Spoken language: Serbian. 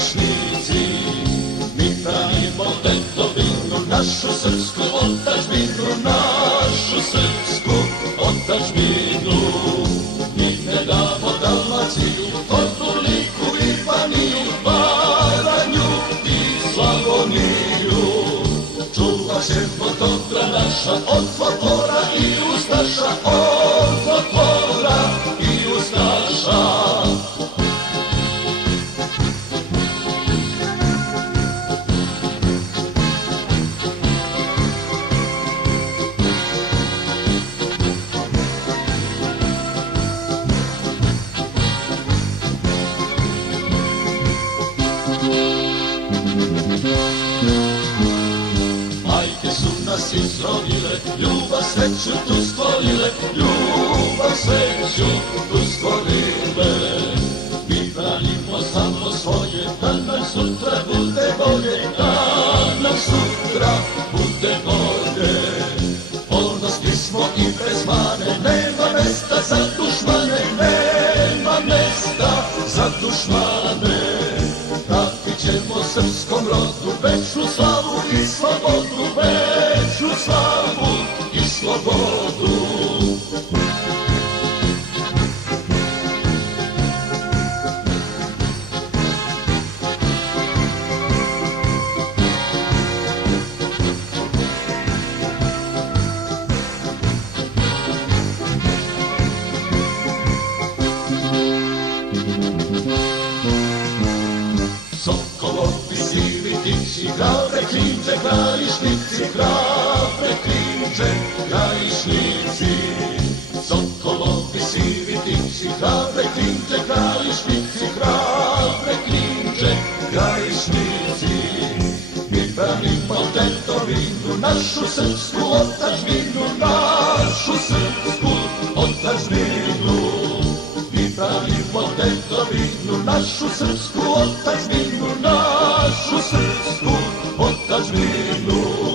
Krajišnici. Mi branimo tetovinu, našu srpsku otadžbinu, našu srpsku otadžbinu. Mi ne damo Dalmaciju, Korduniku i Baniju, Baranju i Slavoniju. Čuvat ćemo dobra naša od folklora i ustaša, od folklora i ustaša. Majke su nas izrodile, ljubav sreću tu stvorile, ljubav sreću tu stvorile. Mi branimo samo svoje, da nam sutra bude bolje, da nam sutra bude bolje. Ponosni smo i bez mane, nema mesta za dušmane, nema mesta za dušmane. Vratit ćemo srpskom rodu večnu slavu i slobodu, večnu slavu i slobodu. Sokolovi sivi tići, hrabre klinče, Krajišnici, hrabre klinče, Krajišnici. Sokolovi sivi tići, hrabre klinče, Krajišnici, hrabre klinče, Krajišnici. Mi branimo tetovinu, našu srpsku otadžbinu, našu srpsku otadžbinu. Mi branimo tetovinu, našu srpsku otadžbinu, našu srpsku otadžbinu.